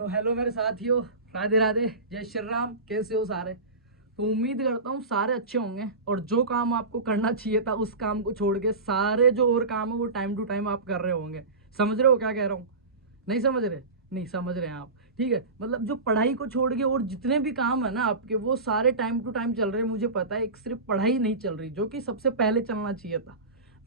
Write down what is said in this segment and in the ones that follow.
तो हेलो मेरे साथियों, राधे राधे, जय श्री राम। कैसे हो सारे? तो उम्मीद करता हूँ सारे अच्छे होंगे और जो काम आपको करना चाहिए था उस काम को छोड़ के सारे जो और काम है वो टाइम टू टाइम आप कर रहे होंगे। समझ रहे हो क्या कह रहा हूँ? नहीं समझ रहे? नहीं समझ रहे हैं आप? ठीक है, मतलब जो पढ़ाई को छोड़ के और जितने भी काम है ना आपके, वो सारे टाइम टू टाइम चल रहे हैं। मुझे पता है, एक सिर्फ पढ़ाई नहीं चल रही, जो कि सबसे पहले चलना चाहिए था।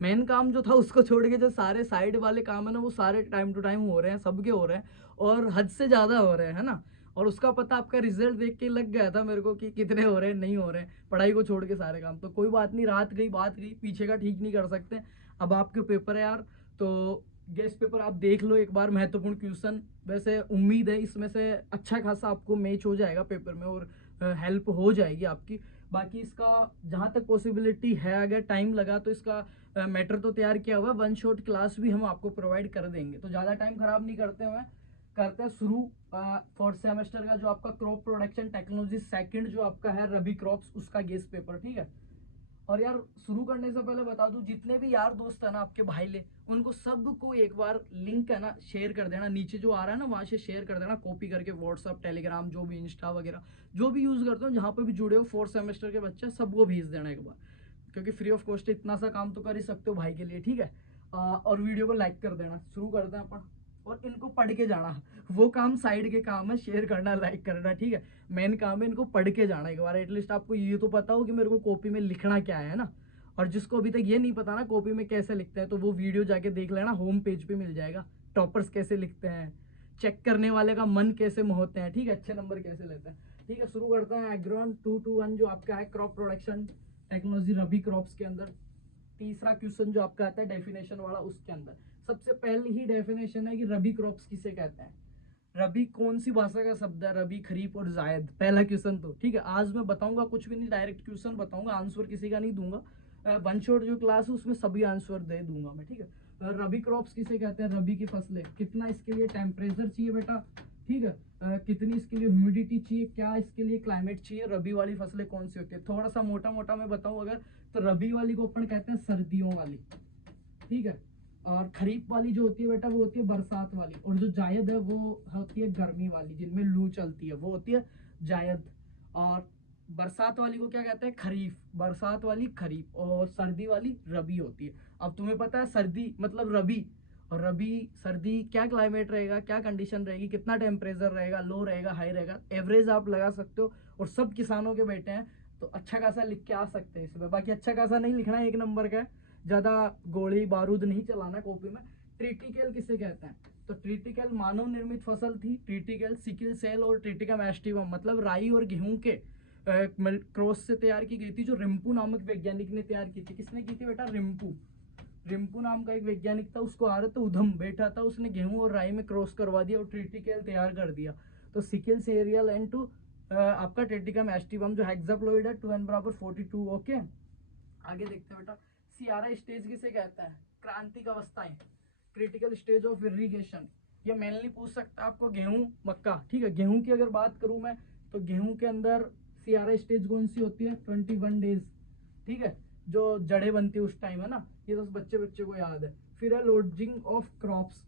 मेन काम जो था उसको छोड़ के जो सारे साइड वाले काम है ना, वो सारे टाइम टू टाइम हो रहे हैं, सबके हो रहे हैं और हद से ज्यादा हो रहे हैं, है ना। और उसका पता आपका रिजल्ट देख के लग गया था मेरे को कि कितने हो रहे हैं, नहीं हो रहे हैं, पढ़ाई को छोड़ के सारे काम। तो कोई बात नहीं, रात गई बात गई, पीछे का ठीक नहीं कर सकते। अब आपके पेपर है यार, तो गेस्ट पेपर आप देख लो एक बार, महत्वपूर्ण क्वेश्चन। वैसे उम्मीद है इसमें से अच्छा खासा आपको मैच हो जाएगा पेपर में और हेल्प हो जाएगी आपकी। बाकी इसका जहां तक पॉसिबिलिटी है, अगर टाइम लगा तो इसका मैटर तो तैयार किया हुआ, वन शॉट क्लास भी हम आपको प्रोवाइड कर देंगे। तो ज़्यादा टाइम खराब नहीं करते हुए करते हैं शुरू। फोर्थ सेमेस्टर का जो आपका क्रॉप प्रोडक्शन टेक्नोलॉजी सेकंड जो आपका है रबी क्रॉप्स, उसका गेस्ट पेपर, ठीक है। और यार शुरू करने से पहले बता दूं, जितने भी यार दोस्त है ना आपके भाई ले, उनको सबको एक बार लिंक है ना शेयर कर देना, नीचे जो आ रहा है ना वहां से शेयर कर देना, कॉपी करके व्हाट्सअप टेलीग्राम जो भी इंस्टा वगैरह जो भी यूज करते हो, जहां पे भी जुड़े हो फोर्थ सेमेस्टर के बच्चे, सबको भेज देना एक बार, क्योंकि फ्री ऑफ कॉस्ट इतना सा काम तो कर ही सकते हो भाई के लिए, ठीक है। और वीडियो को लाइक कर देना। शुरू करते हैं अपन। और इनको पढ़ के जाना, वो काम साइड के काम है, शेयर करना लाइक करना, ठीक है। मेन काम है इनको पढ़ के जाना एक बार, एटलीस्ट आपको ये तो पता हो कि मेरे को कॉपी में लिखना क्या है ना। और जिसको अभी तक ये नहीं पता ना कॉपी में कैसे लिखते हैं, तो वो वीडियो जाके देख लेना, होम पेज पे मिल जाएगा। टॉपर्स कैसे लिखते हैं, चेक करने वाले का मन कैसे मोहते हैं, ठीक है, अच्छे नंबर कैसे लेते हैं। ठीक है, शुरू करते हैं। एग्रोन 221 जो आपका है क्रॉप प्रोडक्शन टेक्नोलॉजी रबी क्रॉप्स के अंदर तीसरा क्वेश्चन जो आपका आता है डेफिनेशन वाला, उसके अंदर सबसे पहली ही डेफिनेशन है कि रबी क्रॉप्स किसे कहते हैं। रबी कौन सी भाषा का शब्द है? रबी, खरीफ और जायद, पहला क्वेश्चन। तो ठीक है, आज मैं बताऊंगा कुछ भी नहीं, डायरेक्ट क्वेश्चन बताऊंगा, आंसर किसी का नहीं दूंगा। वन शॉट जो क्लास है उसमें सभी आंसर दे दूंगा मैं, ठीक है। रबी क्रॉप्स किसे कहते हैं? रबी की फसलें। कितना इसके लिए टेम्परेचर चाहिए बेटा, ठीक है। कितनी इसके लिए ह्यूमिडिटी चाहिए, क्या इसके लिए क्लाइमेट चाहिए, रबी वाली फसलें कौन सी होती है, थोड़ा सा मोटा मोटा मैं बताऊं अगर, तो रबी वाली को अपन कहते हैं सर्दियों वाली, ठीक है। और खरीफ वाली जो होती है बेटा वो होती है बरसात वाली, और जो जायद है वो होती है गर्मी वाली, जिनमें लू चलती है, वो होती है जायद। और बरसात वाली को क्या कहते हैं? खरीफ। बरसात वाली खरीफ, और सर्दी वाली रबी होती है। अब तुम्हें पता है सर्दी मतलब रबी, और रबी सर्दी क्या क्लाइमेट रहेगा, क्या कंडीशन रहेगी, कितना टेम्परेचर रहेगा, लो रहेगा, हाई रहेगा, एवरेज आप लगा सकते हो। और सब किसानों के बेटे हैं, तो अच्छा खासा लिख के आ सकते हैं इसमें। बाकी अच्छा खासा नहीं लिखना है, एक नंबर का है, ज्यादा गोली बारूद नहीं चलाना कॉपी में। ट्रिटिकल किसे कहते हैं? तो ट्रिटिकल मानव निर्मित फसल थी। ट्रिटिकल सिकिल सेल और ट्रिटिकम एस्टिवम, मतलब राई और गेहूं के क्रॉस से तैयार की गई थी, जो रिम्पू नामक वैज्ञानिक ने तैयार की थी। किसने की थी बेटा? रिम्पू। रिम्पू नाम का एक वैज्ञानिक था, उसको आरत उधम बैठा था, उसने गेहूं और राई में क्रॉस करवा दिया और ट्रिटिकल तैयार कर दिया। तो सिकिल सेरियल एंड टू आपका ट्रिटिकम एस्टिवम जो हेक्साप्लॉइड है 2n बराबर 42। ओके, आगे देखते हैं बेटा। सियारा स्टेज किसे कहते हैं? क्रांतिक अवस्थाएं, क्रिटिकल स्टेज ऑफ इरिगेशन। ये मेनली पूछ सकता है आपको गेहूं मक्का, ठीक है। गेहूं की अगर बात करूं मैं, तो गेहूं के अंदर सियारा स्टेज कौन सी होती है? 21 डेज, ठीक है, जो जड़े बनती है उस टाइम, है ना। ये तो बच्चे बच्चे को याद है। फिर है लॉडजिंग ऑफ क्रॉप्स।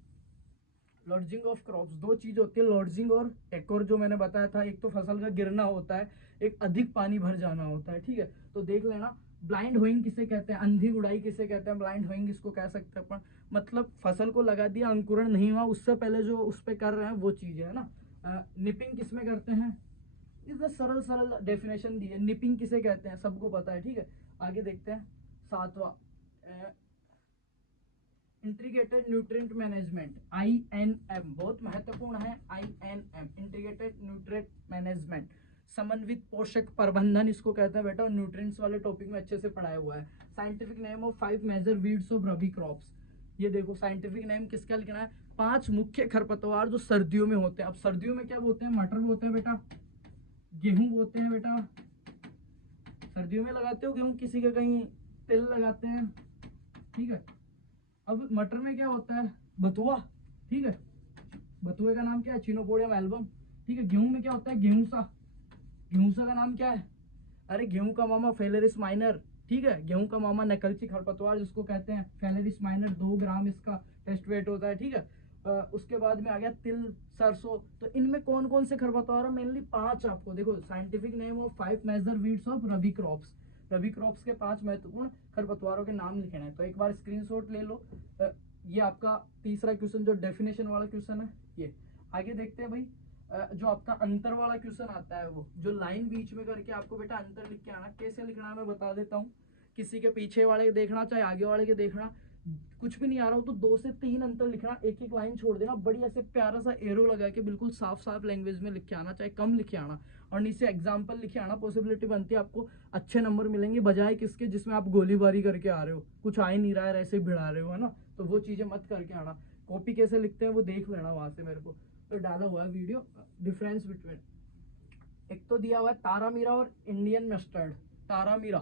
लॉडजिंग ऑफ क्रॉप्स दो चीज होती है, लॉडजिंग और एक और जो मैंने बताया था, एक तो फसल का गिरना होता है, एक अधिक पानी भर जाना होता है, ठीक है। तो देख लेना। ब्लाइंड होइंग किसे कहते हैं? अंधी उड़ाई किसे कहते हैं? ब्लाइंड होइंग इसको कह सकते हैं अपन, मतलब फसल को लगा दिया, अंकुरण नहीं हुआ, उससे पहले जो उस पर कर रहे हैं वो चीज है ना। निपिंग किसमें करते हैं? इसमें सरल सरल डेफिनेशन दी है। निपिंग किसे कहते हैं सबको पता है, ठीक है। आगे देखते हैं सातवां, इंटीग्रेटेड न्यूट्रिएंट मैनेजमेंट, INM, बहुत महत्वपूर्ण है। INM इंटीग्रेटेड न्यूट्रिएंट मैनेजमेंट, समन्वित पोषक प्रबंधन इसको कहते हैं बेटा, और न्यूट्रिएंट्स वाले टॉपिक में अच्छे से पढ़ाया हुआ है। Scientific name of 5 major weeds of rabi crops. ये देखो साइंटिफिक नेम किसका लिखना है? 5 मुख्य खरपतवार जो सर्दियों में होते हैं। अब सर्दियों में क्या बोते हैं? मटर बोते हैं बेटा, गेहूं बोते हैं बेटा, सर्दियों में लगाते हो गेहूं, किसी का कहीं तिल लगाते हैं, ठीक है। अब मटर में क्या होता है? बथुआ, ठीक है, बथुए का नाम क्या है? चिनोपोडियम एल्बम, ठीक है। गेहूं में क्या होता है? गेहूंसा। गेहूंसा का नाम क्या है? अरे गेहूं का मामा फेलेरिस माइनर, ठीक है। गेहूं का मामा नकलची खरपतवार जिसको कहते हैं फेलेरिस माइनर, 2 ग्राम इसका टेस्ट वेट होता है, ठीक है। उसके बाद में आ गया तिल, सरसों। तो इनमें कौन कौन से खरपतवार है? मेनली 5 आपको देखो, scientific name of 5 major weeds of rabi crops. Rabi crops के 5 महत्वपूर्ण खरपतवारों के नाम लिखे हैं। तो एक बार स्क्रीनशॉट ले लो। ये आपका तीसरा क्वेश्चन जो डेफिनेशन वाला क्वेश्चन है ये। आगे देखते हैं भाई, जो आपका अंतर वाला क्वेश्चन आता है, वो जो लाइन बीच में करके आपको बेटा अंतर लिख के आना। कैसे लिखना है मैं बता देता हूँ। किसी के पीछे वाले के देखना, चाहे आगे वाले के देखना, कुछ भी नहीं आ रहा हो तो 2 से 3 अंतर लिखना, एक एक लाइन छोड़ देना, बढ़िया से प्यारा सा एरो लगा के बिल्कुल साफ साफ लैंग्वेज में लिख के आना, चाहे कम लिखे आना, और नीचे एग्जाम्पल लिखे आना। पॉसिबिलिटी बनती है आपको अच्छे नंबर मिलेंगे, बजाय किसके जिसमें आप गोलीबारी करके आ रहे हो, कुछ आ ही नहीं रहा है, ऐसे ही भिड़ा रहे हो, है ना। तो वो चीजें मत करके आना। कॉपी कैसे लिखते हैं वो देख लेना वहां से, मेरे को तो डाला हुआ है वीडियो। डिफरेंस बिटवीन, एक तो दिया हुआ है तारामीरा और इंडियन मस्टर्ड। तारामीरा,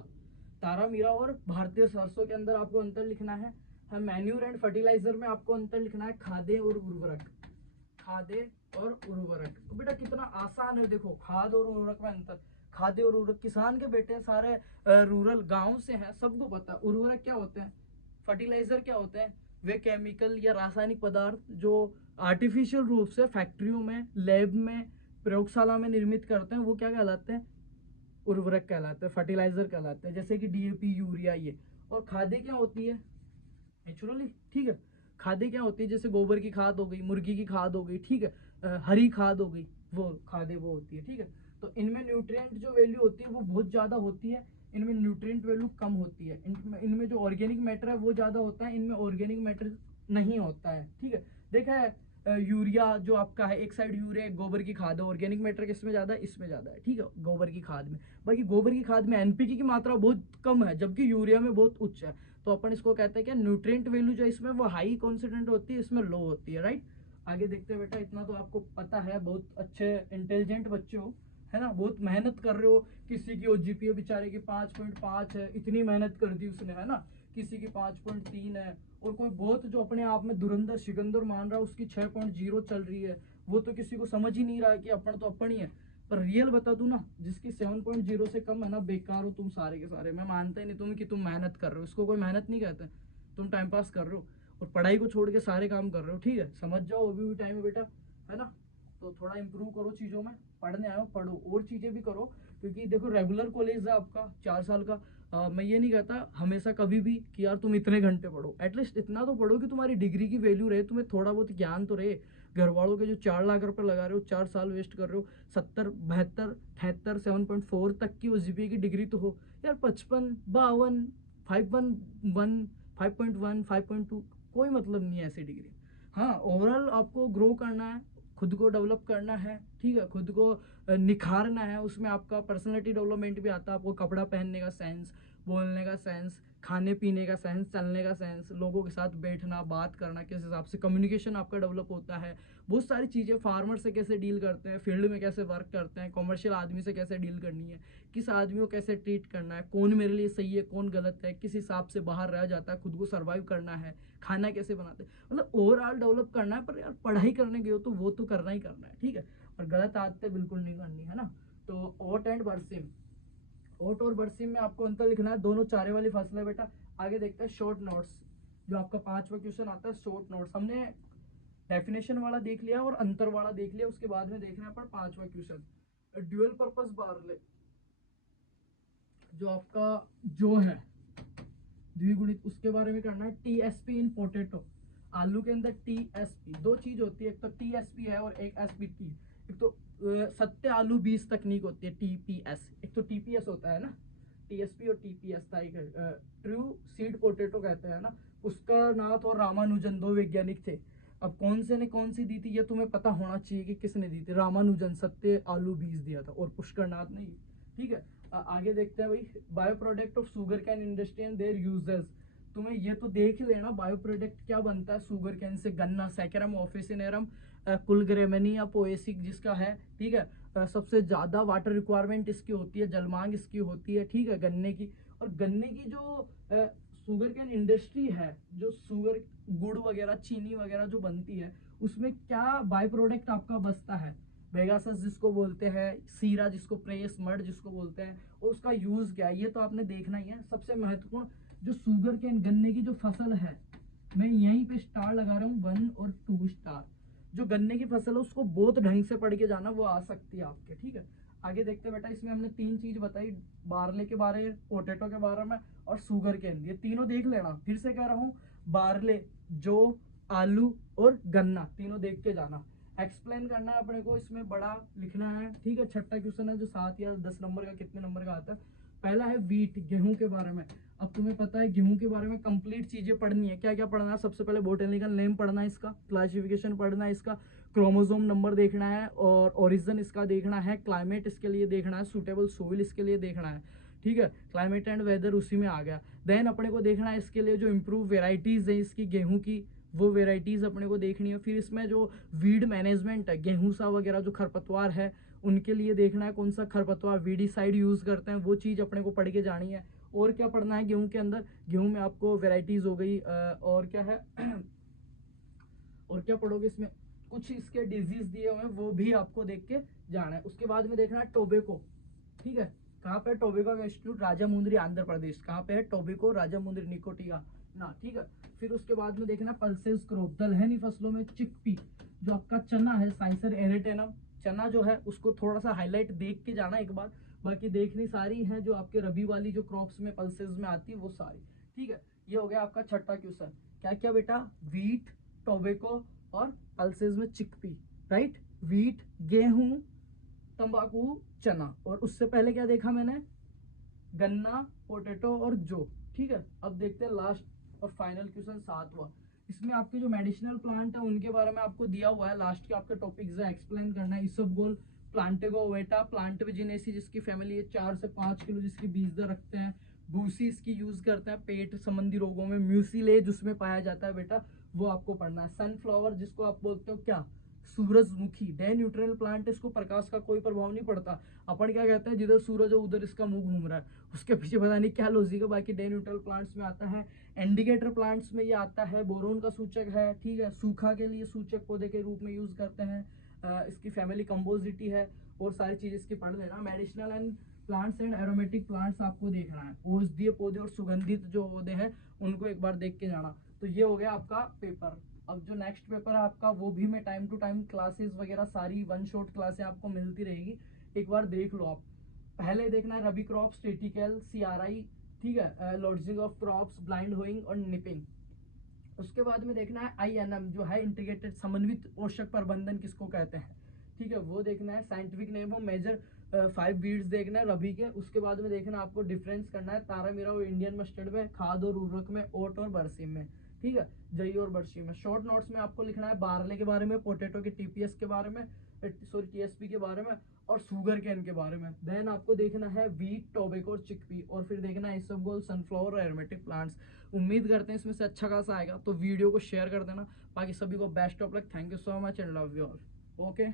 तारामीरा और भारतीय सरसों के अंदर आपको अंतर लिखना है। मैन्यूर एंड फर्टिलाइजर में आपको अंतर लिखना है, खादे और उर्वरक। खादे और उर्वरक, तो बेटा कितना आसान है, देखो खाद और उर्वरक में अंतर। खाद्य और उर्वरक, किसान के बेटे सारे रूरल गांव से हैं, सबको पता है। उर्वरक क्या होते हैं, फर्टिलाइजर क्या होते हैं, वे केमिकल या रासायनिक पदार्थ जो आर्टिफिशियल रूप से फैक्ट्रियों में, लैब में, प्रयोगशाला में निर्मित करते हैं, वो क्या कहलाते हैं? उर्वरक कहलाते हैं, फर्टिलाइजर कहलाते हैं, जैसे कि डीएपी, यूरिया, ये। और खादें क्या होती है? नेचुरली, ठीक है। खादें क्या होती है? जैसे गोबर की खाद हो गई, मुर्गी की खाद हो गई, ठीक है, हरी खाद हो गई, वो खादें वो होती है, ठीक है। तो इनमें न्यूट्रिएंट जो वैल्यू होती है वो बहुत ज्यादा होती है, इनमें न्यूट्रिएंट वैल्यू कम होती है। इनमें जो ऑर्गेनिक मैटर है वो ज्यादा होता है, इनमें ऑर्गेनिक मैटर नहीं होता है, ठीक है। देखा है यूरिया जो आपका है, एक साइड यूरिया, एक गोबर की खाद है, ऑर्गेनिक मैटर किसमें ज्यादा है? इसमें ज्यादा है, ठीक है, गोबर की खाद में। बाकी गोबर की खाद में एनपीके की मात्रा बहुत कम है, जबकि यूरिया में बहुत उच्च है। तो अपन इसको कहते हैं क्या? न्यूट्रिएंट वैल्यू जो इसमें वो हाई कॉन्सेंट्रेट होती है, इसमें लो होती है, राइट। आगे देखते हैं बेटा, इतना तो आपको पता है, बहुत अच्छे इंटेलिजेंट बच्चे हो, है ना, बहुत मेहनत कर रहे हो। किसी की ओजीपीए बेचारे की 5.5 है, इतनी मेहनत कर दी उसने, है ना। किसी की 5.3 है, और कोई बहुत जो अपने आप में धुरंधर सिकंदर मान रहा है, उसकी 6.0 चल रही है। वो तो किसी को समझ ही नहीं रहा है कि अपन तो अपन ही है। पर रियल बता दूं ना, जिसकी 7.0 से कम है ना, बेकार हो तुम सारे के सारे। मैं मानता ही नहीं तुम कि तुम मेहनत कर रहे हो, इसको कोई मेहनत नहीं कहते। तुम टाइम पास कर रहे हो और पढ़ाई को छोड़ के सारे काम कर रहे हो, ठीक है। समझ जाओ, अभी भी टाइम है बेटा, है ना। तो थोड़ा इंप्रूव करो चीज़ों में, पढ़ने आए हो पढ़ो, और चीज़ें भी करो। क्योंकि देखो रेगुलर कॉलेज है आपका 4 साल का। मैं ये नहीं कहता हमेशा कभी भी कि यार तुम इतने घंटे पढ़ो, एटलीस्ट इतना तो पढ़ो कि तुम्हारी डिग्री की वैल्यू रहे, तुम्हें थोड़ा बहुत ज्ञान तो रहे। घर वालों के जो 4 लाख रुपए लगा रहे हो, 4 साल वेस्ट कर रहे हो, 70, 72, 73, 7.4 तक की ओजीपीए की डिग्री तो हो यार। 55, 52, 5.1, 5.1, 5.2, कोई मतलब नहीं है ऐसी डिग्री। हाँ, ओवरऑल आपको ग्रो करना है, खुद को डेवलप करना है, ठीक है, खुद को निखारना है। उसमें आपका पर्सनालिटी डेवलपमेंट भी आता है, आपको कपड़ा पहनने का सेंस, बोलने का सेंस, खाने पीने का सेंस, चलने का सेंस, लोगों के साथ बैठना, बात करना, किस हिसाब से कम्युनिकेशन आपका डेवलप होता है। बहुत सारी चीज़ें, फार्मर से कैसे डील करते हैं, फील्ड में कैसे वर्क करते हैं, कॉमर्शियल आदमी से कैसे डील करनी है, किस आदमी को कैसे ट्रीट करना है, कौन मेरे लिए सही है, कौन गलत है, किस हिसाब से बाहर रह जाता है, खुद को सर्वाइव करना है, खाना कैसे बनाते हैं, मतलब ओवरऑल डेवलप करना है। पर यार पढ़ाई करने गए हो तो वो तो करना ही करना है, ठीक है। और गलत आदतें बिल्कुल नहीं करनी, है ना। तो ओट एंड बरसिम, ओट और बरसिम में आपको अंतर लिखना है, दोनों चारे वाली फसल है बेटा। आगे देखते हैं शॉर्ट नोट्स, जो आपका 5वां क्वेश्चन आता है शॉर्ट नोट्स। हमने डेफिनेशन वाला देख लिया और अंतर वाला देख लिया, उसके बाद में देखना है पर 5वां क्वेश्चन, ड्यूअल पर्पस बार्ले, जो आपका जो है द्विगुणित, उसके बारे में करना है। टीएसपी इन पोटैटो, आलू के अंदर टीएसपी, दो चीज होती है, एक तो टीएसपी है और एक एसपीटी। एक तो सत्य आलू बीज तकनीक होती है टीपीएस, एक तो टीपीएस होता है ना, टीएसपी और टीपीएस था एक, ट्रू सीड पोटैटो कहते हैं ना। पुष्करनाथ और रामानुजन 2 वैज्ञानिक थे। अब कौन से ने कौन सी दी थी ये तुम्हें पता होना चाहिए कि किसने दी थी। रामानुजन सत्य आलू बीज दिया था और पुष्करनाथ नहीं, ठीक है। आगे देखते हैं भाई, bio product of sugar cane industry and there uses. तुम्हें ये तो देख लेना बायो प्रोडक्ट क्या बनता है शुगर कैन से। गन्ना, सैकरम ऑफिसिनेरम, कुलग्रेमेनिया पोएसिक जिसका है, ठीक है। सबसे ज्यादा वाटर रिक्वायरमेंट इसकी होती है, जलमांग इसकी होती है, ठीक है, गन्ने की। और गन्ने की जो शुगर कैन इंडस्ट्री है, जो शुगर, गुड़ वगैरह, चीनी वगैरह जो बनती है, उसमें क्या बाय प्रोडक्ट आपका बचता है? बेगासस जिसको बोलते हैं, सीरा जिसको, प्रेस मड जिसको बोलते हैं, और उसका यूज क्या है ये तो आपने देखना ही है। सबसे महत्वपूर्ण जो शुगर कैन, गन्ने की जो फसल है, मैं यहीं पे स्टार लगा रहा हूँ, 1 और 2 स्टार, जो गन्ने की फसल है उसको बहुत ढंग से पढ़ के जाना, वो आ सकती है आपके। ठीक है, आगे देखते हैं बेटा। इसमें हमने 3 चीज बताई, बार्ले के बारे में, पोटैटो के बारे में और शुगर केन। ये तीनों देख लेना, फिर से कह रहा हूँ, बार्ले, जो, आलू और गन्ना, तीनों देख के जाना। एक्सप्लेन करना है अपने को, इसमें बड़ा लिखना है। ठीक है, छठा क्वेश्चन है जो 7 या 10 नंबर का, कितने नंबर का आता है। पहला है वीट, गेहूं के बारे में। अब तुम्हें पता है गेहूं के बारे में कंप्लीट चीजें पढ़नी है। क्या क्या पढ़ना है? सबसे पहले बोटेनिकल नेम पढ़ना है, इसका क्लासिफिकेशन पढ़ना है, इसका क्रोमोसोम नंबर देखना है, और ओरिजिन इसका देखना है, क्लाइमेट इसके लिए देखना है, सुटेबल सोइल इसके लिए देखना है। ठीक है, क्लाइमेट एंड वेदर उसी में आ गया। देन अपने को देखना है इसके लिए जो इम्प्रूव वेराइटीज है इसकी गेहूं की, वो वेराइटीज अपने को देखनी है। फिर इसमें जो वीड मैनेजमेंट है, गेहूं सा वगैरह जो खरपतवार है उनके लिए देखना है, कौन सा खरपतवार वीडीसाइड यूज करते हैं, वो चीज अपने को पढ़ के जानी है। और क्या पढ़ना है गेहूं के अंदर? गेहूं में आपको वेराइटीज हो गई, और क्या है और क्या पढ़ोगे इसमें? कुछ इसके डिजीज दिए हुए हैं, वो भी आपको देख के जाना है। उसके बाद में देखना है टोबैको। ठीक है, कहाँ पे? टोबैको का इंस्टीट्यूट राजामुंद्री, आंध्र प्रदेश। कहाँ पे है? टोबैको, राजामुंद्री, निकोटिया ना। ठीक है, फिर उसके बाद में देखना पल्सेस क्रॉप, दलहनी फसलों में चिकपी, जो आपका चना है, साइसर एरेटेनम, चना जो है उसको थोड़ा सा हाईलाइट देख के जाना एक बार। बाकी देखनी सारी है जो आपके रबी वाली जो क्रॉप्स में पल्सेस में आती है वो सारी। ठीक है, ये हो गया आपका छठा क्वेश्चन। क्या क्या बेटा? वीट, टोबैको और पल्सेस में चिकपी। राइट, वीट, गेहूं, तंबाकू, चना। और उससे पहले क्या देखा मैंने? गन्ना, पोटैटो और जो। ठीक है, अब देखते हैं लास्ट और फाइनल क्वेश्चन 7वां। इसमें आपके जो मेडिसिनल प्लांट है उनके बारे में आपको दिया हुआ है। लास्ट के आपके टॉपिक्स है, एक्सप्लेन करना है। इसबगोल, प्लांटेगो ओवेटा, प्लांट विजिनेसी जिसकी फैमिली है, 4 से 5 किलो जिसकी बीज दर रखते हैं। भूसी इसकी यूज करते हैं पेट संबंधी रोगों में। म्यूसिलेज उसमें पाया जाता है बेटा, वो आपको पढ़ना है। सनफ्लावर जिसको आप बोलते हो क्या? सूरजमुखी, डे न्यूट्रल प्लांट, इसको प्रकाश का कोई प्रभाव नहीं पड़ता। अपन क्या कहते हैं, जिधर सूरज है उधर इसका मुंह घूम रहा है, उसके पीछे पता नहीं क्या लॉजिक है। बाकी डे न्यूट्रल प्लांट्स में आता है। इंडिकेटर प्लांट्स में ये आता है, बोरोन का सूचक है। ठीक है, सूखा के लिए सूचक पौधे के रूप में यूज करते हैं। इसकी फैमिली कंपोजिटी है, और सारी चीज इसकी पढ़ लेना। Medicinal and plants and aromatic plants आपको देखना है। औषधीय पौधे और सुगंधित जो पौधे हैं उनको एक बार देख के जाना। तो ये हो गया आपका पेपर। अब जो नेक्स्ट पेपर है आपका, वो भी मैं टाइम टू टाइम क्लासेस वगैरह सारी वन शॉट क्लासें आपको मिलती रहेगी, एक बार देख लो आप। पहले देखना है रबी क्रॉप, स्टेटिकल, CRI। ठीक है, lodging of crops, blind hoeing और निपिंग। उसके बाद में देखना है INM जो है इंटीग्रेटेड समन्वित पोषक प्रबंधन किसको कहते हैं। ठीक है, वो देखना है। साइंटिफिक नेम हो मेजर 5 वीड्स देखना है रबी के। उसके बाद में देखना आपको डिफरेंस करना है तारामीरा और इंडियन मस्टर्ड में, खाद और उर्वरक में, ओट और बरसीम में। ठीक है, जई और बरसीम में। शॉर्ट नोट्स में आपको लिखना है बार्ले के बारे में, पोटैटो के TPS के बारे में, सॉरी TSP के बारे में, और शुगर केन के बारे में। देन आपको देखना है वीट, टोबैको और चिकपी। और फिर देखना है इसबगोल, सनफ्लावर और एरोमेटिक प्लांट्स। उम्मीद करते हैं इसमें से अच्छा खासा आएगा, तो वीडियो को शेयर कर देना। बाकी सभी को best of luck. Thank you so much and love you all. Okay.